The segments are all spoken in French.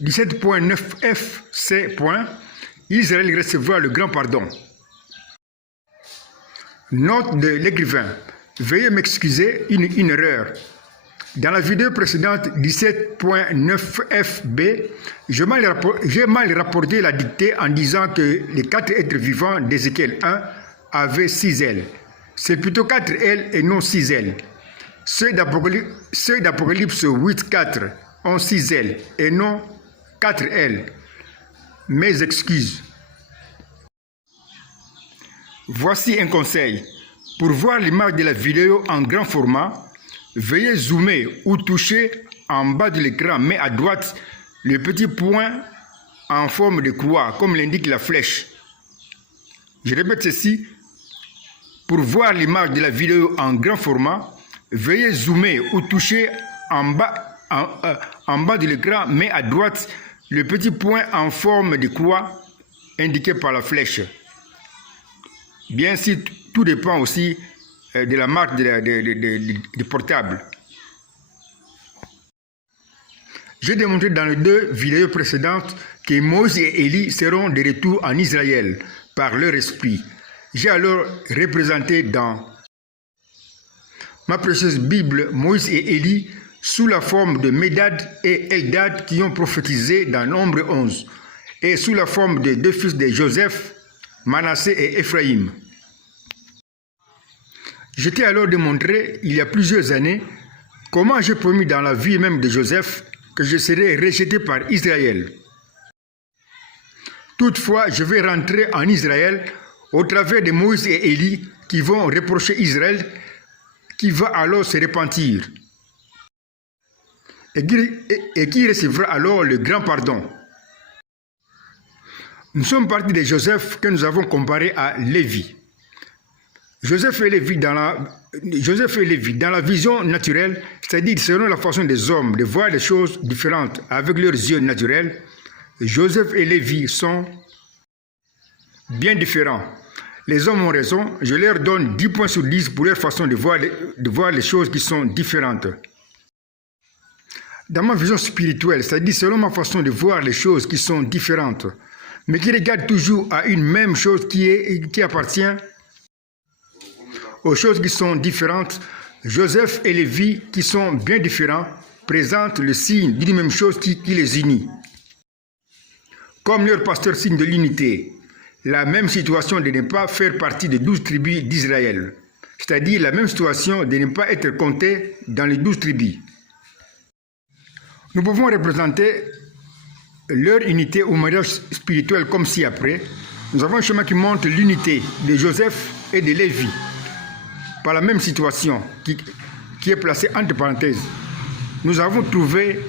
17.9fc. Israël recevra le grand pardon. Note de l'écrivain. Veuillez m'excuser, une erreur. Dans la vidéo précédente 17.9fb, j'ai mal rapporté la dictée en disant que les 4 êtres vivants d'Ézéchiel 1 avaient 6 ailes. C'est plutôt 4 ailes et non 6 ailes. Ceux d'Apocalypse 8.4 ont 6 ailes et non 4 ailes. Mes excuses. Voici un conseil. Pour voir l'image de la vidéo en grand format, veuillez zoomer ou toucher en bas de l'écran, mais à droite, le petit point en forme de croix, comme l'indique la flèche. Je répète ceci. Pour voir l'image de la vidéo en grand format, veuillez zoomer ou toucher en bas de l'écran, mais à droite, le petit point en forme de croix indiqué par la flèche. Bien sûr, tout dépend aussi de la marque du portable. J'ai démontré dans les 2 vidéos précédentes que Moïse et Élie seront de retour en Israël par leur esprit. J'ai alors représenté dans ma précieuse Bible Moïse et Élie sous la forme de Médad et Eldad qui ont prophétisé dans Nombre 11 et sous la forme de 2 fils de Joseph, Manassé et Éphraïm. Je t'ai alors démontré, il y a plusieurs années, comment j'ai promis dans la vie même de Joseph que je serais rejeté par Israël. Toutefois, je vais rentrer en Israël au travers de Moïse et Élie qui vont reprocher Israël, qui va alors se repentir et qui recevra alors le grand pardon. Nous sommes partis de Joseph que nous avons comparé à Lévi. Joseph et Lévi dans la vision naturelle, c'est-à-dire selon la façon des hommes de voir les choses différentes avec leurs yeux naturels, Joseph et Lévi sont bien différents. Les hommes ont raison, je leur donne 10 points sur 10 pour leur façon de voir les choses qui sont différentes. Dans ma vision spirituelle, c'est-à-dire selon ma façon de voir les choses qui sont différentes, mais qui regardent toujours à une même chose qui appartient aux choses qui sont différentes, Joseph et Lévi, qui sont bien différents, présentent le signe d'une même chose qui les unit. Comme leur pasteur signe de l'unité, la même situation de ne pas faire partie des 12 tribus d'Israël, c'est-à-dire la même situation de ne pas être compté dans les 12 tribus. Nous pouvons représenter leur unité au mariage spirituel comme ci-après. Nous avons un schéma qui montre l'unité de Joseph et de Lévi, par la même situation qui est placée entre parenthèses. Nous avons trouvé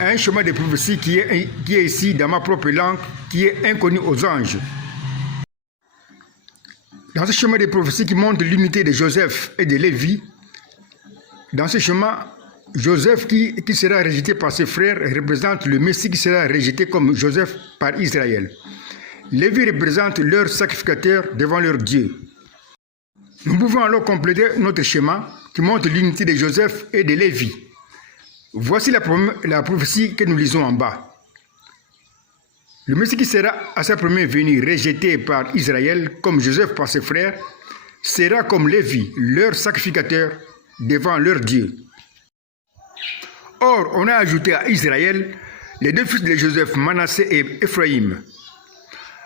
un schéma de prophétie qui est ici dans ma propre langue, qui est inconnu aux anges. Dans ce schéma de prophétie qui montre l'unité de Joseph et de Lévi, dans ce schéma, Joseph qui sera rejeté par ses frères représente le Messie qui sera rejeté comme Joseph par Israël. Lévi représente leur sacrificateur devant leur Dieu. Nous pouvons alors compléter notre schéma qui montre l'unité de Joseph et de Lévi. Voici la prophétie que nous lisons en bas. Le Messie qui sera à sa première venue rejeté par Israël comme Joseph par ses frères sera comme Lévi, leur sacrificateur devant leur Dieu. Or, on a ajouté à Israël les 2 fils de Joseph, Manassé et Éphraïm.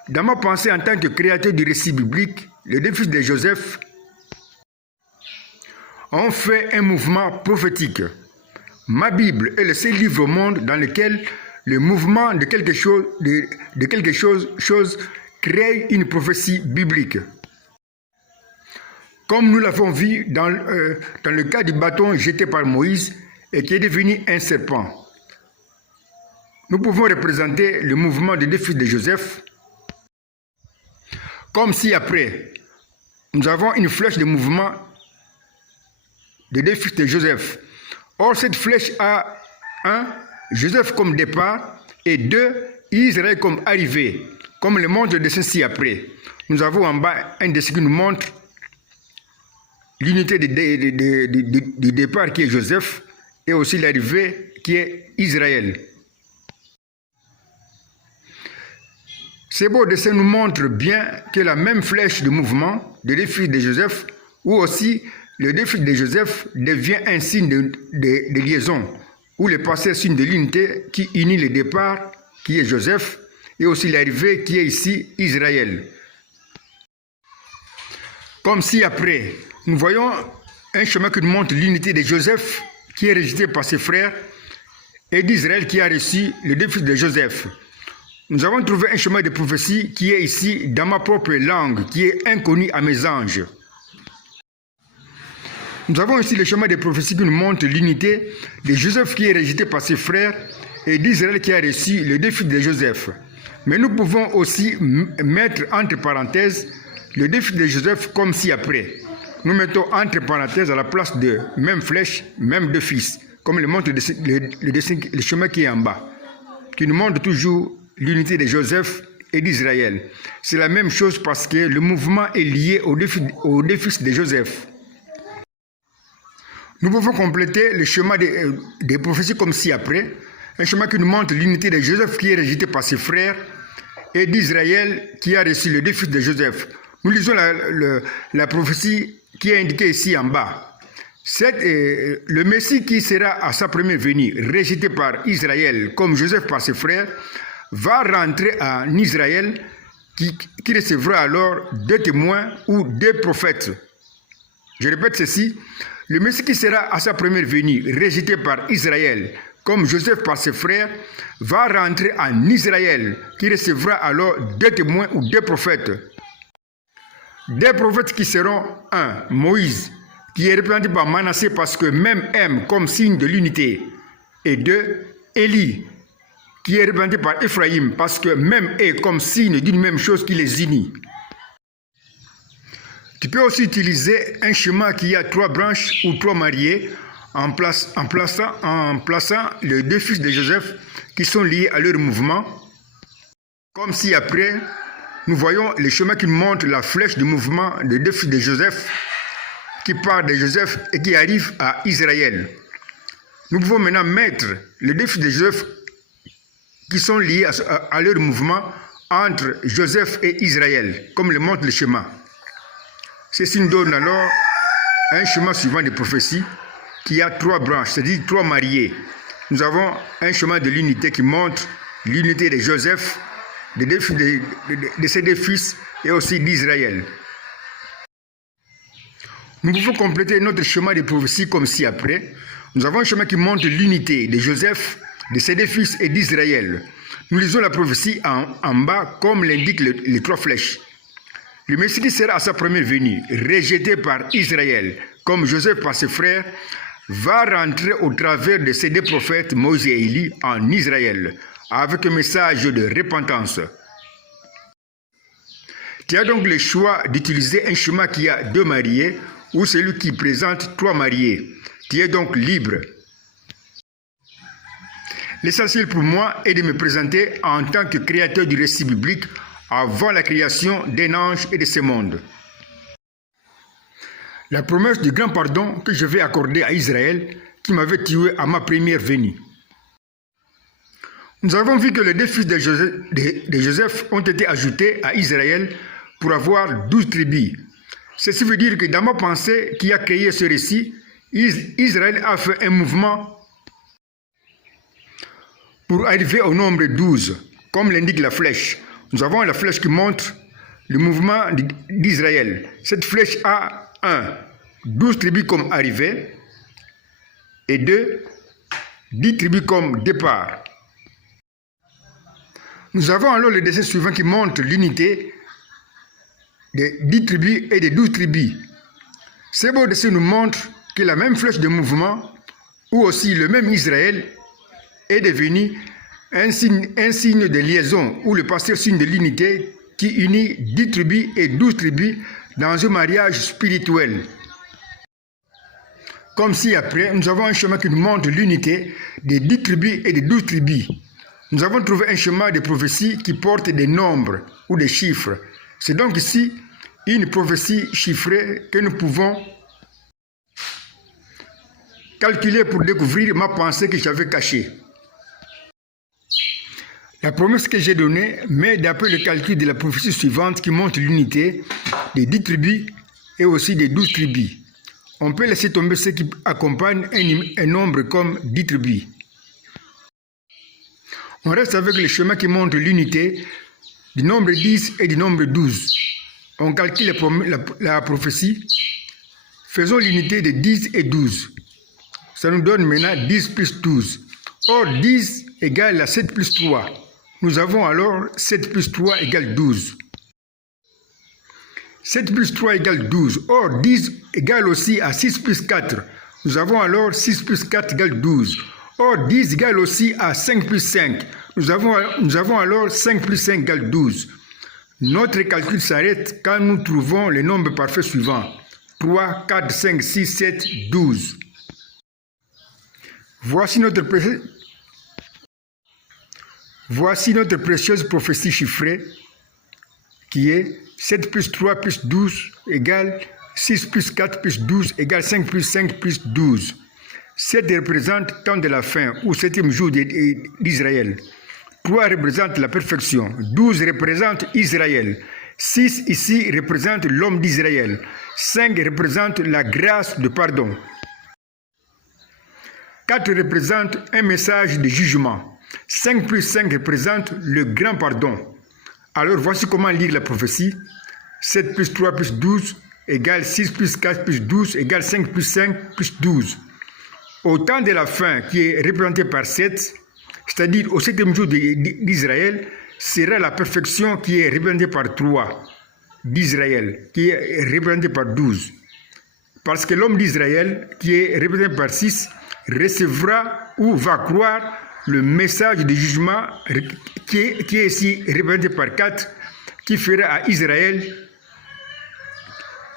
Dans ma pensée en tant que créateur du récit biblique, les 2 fils de Joseph ont fait un mouvement prophétique. Ma Bible est le seul livre au monde dans lequel le mouvement de quelque chose crée une prophétie biblique. Comme nous l'avons vu dans le cas du bâton jeté par Moïse et qui est devenu un serpent. Nous pouvons représenter le mouvement des 2 fils de Joseph comme si après, nous avons une flèche de mouvement des 2 fils de Joseph. Or, cette flèche a 1, Joseph comme départ, et 2, Israël comme arrivée, comme le montre le dessin ci-après. Nous avons en bas un dessin qui nous montre l'unité du départ qui est Joseph, et aussi l'arrivée qui est Israël. Ce beau dessin nous montre bien que la même flèche de mouvement de deux fils de Joseph, ou aussi le deux fils de Joseph, devient un signe de liaison, où le passé signe de l'unité qui unit le départ, qui est Joseph, et aussi l'arrivée, qui est ici Israël. Comme si après, nous voyons un chemin qui nous montre l'unité de Joseph, qui est rejeté par ses frères, et d'Israël qui a reçu le deux fils de Joseph. Nous avons trouvé un chemin de prophétie qui est ici dans ma propre langue, qui est inconnu à mes anges. Nous avons ici le chemin de prophétie qui nous montre l'unité de Joseph qui est rejeté par ses frères et d'Israël qui a reçu les deux fils de Joseph. Mais nous pouvons aussi mettre entre parenthèses le deux fils de Joseph comme ci-après. Nous mettons entre parenthèses à la place de même flèche, même deux fils, comme le montre le chemin qui est en bas, qui nous montre toujours l'unité de Joseph et d'Israël. C'est la même chose parce que le mouvement est lié aux deux fils de Joseph. Nous pouvons compléter le schéma des prophéties comme ci-après, un schéma qui nous montre l'unité de Joseph qui est rejeté par ses frères et d'Israël qui a reçu les deux fils de Joseph. Nous lisons la prophétie qui est indiquée ici en bas. Le Messie qui sera à sa première venue, rejeté par Israël comme Joseph par ses frères, va rentrer en Israël qui recevra alors deux témoins ou deux prophètes. Je répète ceci. Le Messie qui sera à sa première venue, rejeté par Israël, comme Joseph par ses frères, va rentrer en Israël, qui recevra alors deux témoins ou deux prophètes. Des prophètes qui seront un, Moïse, qui est représenté par Manassé parce que même M comme signe de l'unité, et deux, Élie, qui est représenté par Ephraïm parce que même E comme signe d'une même chose qui les unit. Tu peux aussi utiliser un schéma qui a trois branches ou trois mariés en plaçant les deux fils de Joseph qui sont liés à leur mouvement. Comme si après, nous voyons le schéma qui montre la flèche de mouvement des deux fils de Joseph qui part de Joseph et qui arrive à Israël. Nous pouvons maintenant mettre les deux fils de Joseph qui sont liés à leur mouvement entre Joseph et Israël, comme le montre le schéma. Ceci nous donne alors un schéma suivant des prophéties qui a trois branches, c'est-à-dire trois mariés. Nous avons un schéma de l'unité qui montre l'unité de Joseph, de ses deux fils et aussi d'Israël. Nous pouvons compléter notre schéma de prophéties comme ci-après. Nous avons un schéma qui montre l'unité de Joseph, de ses deux fils et d'Israël. Nous lisons la prophétie en bas comme l'indiquent les trois flèches. Le Messie qui sera à sa première venue, rejeté par Israël, comme Joseph par ses frères, va rentrer au travers de ces deux prophètes, Moïse et Élie, en Israël, avec un message de repentance. Tu as donc le choix d'utiliser un schéma qui a deux mariés, ou celui qui présente trois mariés. Tu es donc libre. L'essentiel pour moi est de me présenter en tant que créateur du récit biblique avant la création d'un ange et de ce monde. La promesse du grand pardon que je vais accorder à Israël qui m'avait tué à ma première venue. Nous avons vu que les deux fils de Joseph ont été ajoutés à Israël pour avoir 12 tribus. Ceci veut dire que dans ma pensée qui a créé ce récit, Israël a fait un mouvement pour arriver au nombre 12, comme l'indique la flèche. Nous avons la flèche qui montre le mouvement d'Israël. Cette flèche a 12 tribus comme arrivée et 10 tribus comme départ. Nous avons alors le dessin suivant qui montre l'unité des 10 tribus et des 12 tribus. Ce beau dessin nous montre que la même flèche de mouvement, ou aussi le même Israël, est devenu un signe de liaison, ou le pasteur signe de l'unité qui unit 10 tribus et 12 tribus dans un mariage spirituel. Comme si après, nous avons un schéma qui nous montre l'unité des 10 tribus et des 12 tribus. Nous avons trouvé un schéma de prophétie qui porte des nombres ou des chiffres. C'est donc ici une prophétie chiffrée que nous pouvons calculer pour découvrir ma pensée que j'avais cachée. La promesse que j'ai donnée, mais d'après le calcul de la prophétie suivante qui montre l'unité des 10 tribus et aussi des 12 tribus. On peut laisser tomber ce qui accompagne un nombre comme 10 tribus. On reste avec le schéma qui montre l'unité du nombre 10 et du nombre 12. On calcule la prophétie. Faisons l'unité de 10 et 12. Ça nous donne maintenant 10 plus 12. Or, 10 égale à 7 plus 3. Nous avons alors 7 plus 3 égale 12. 7 plus 3 égale 12. Or, 10 égale aussi à 6 plus 4. Nous avons alors 6 plus 4 égale 12. Or, 10 égale aussi à 5 plus 5. Nous avons alors 5 plus 5 égale 12. Notre calcul s'arrête quand nous trouvons les nombres parfaits suivants. 3, 4, 5, 6, 7, 12. Voici notre précieuse prophétie chiffrée qui est 7 plus 3 plus 12 égale 6 plus 4 plus 12 égale 5 plus 5 plus 12. 7 représente le temps de la fin ou 7e jour d'Israël. 3 représente la perfection. 12 représente Israël. 6 ici représente l'homme d'Israël. 5 représente la grâce de pardon. 4 représente un message de jugement. 5 plus 5 représente le grand pardon. Alors voici comment lire la prophétie. 7 plus 3 plus 12 égale 6 plus 4 plus 12 égale 5 plus 5 plus 12. Au temps de la fin qui est représenté par 7, c'est-à-dire au 7e jour d'Israël, sera la perfection qui est représentée par 3 d'Israël, qui est représentée par 12. Parce que l'homme d'Israël, qui est représenté par 6, recevra ou va croire le message de jugement qui est ici représenté par 4, qui fera à Israël,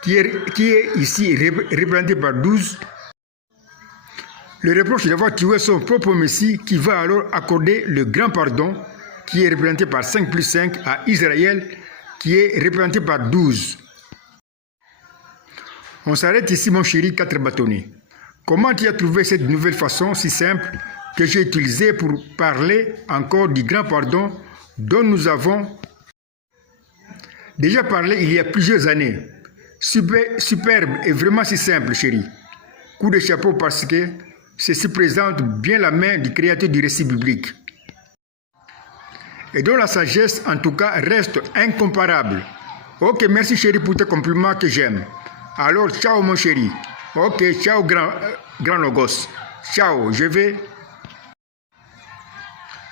qui est ici représenté par 12, le reproche d'avoir tué son propre Messie, qui va alors accorder le grand pardon, qui est représenté par 5 plus 5, à Israël, qui est représenté par 12. On s'arrête ici, mon chéri 4 bâtonnets. Comment tu as trouvé cette nouvelle façon si simple que j'ai utilisée pour parler encore du grand pardon dont nous avons déjà parlé il y a plusieurs années? Superbe et vraiment si simple, chéri. Coup de chapeau parce que ceci présente bien la main du créateur du récit biblique. Et dont la sagesse, en tout cas, reste incomparable. Ok, merci chéri pour tes compliments que j'aime. Alors, ciao mon chéri. Ok, ciao grand logos. Ciao, je vais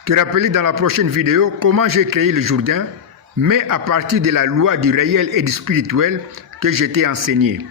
te rappeler dans la prochaine vidéo comment j'ai créé le Jourdain, mais à partir de la loi du réel et du spirituel que je t'ai enseigné.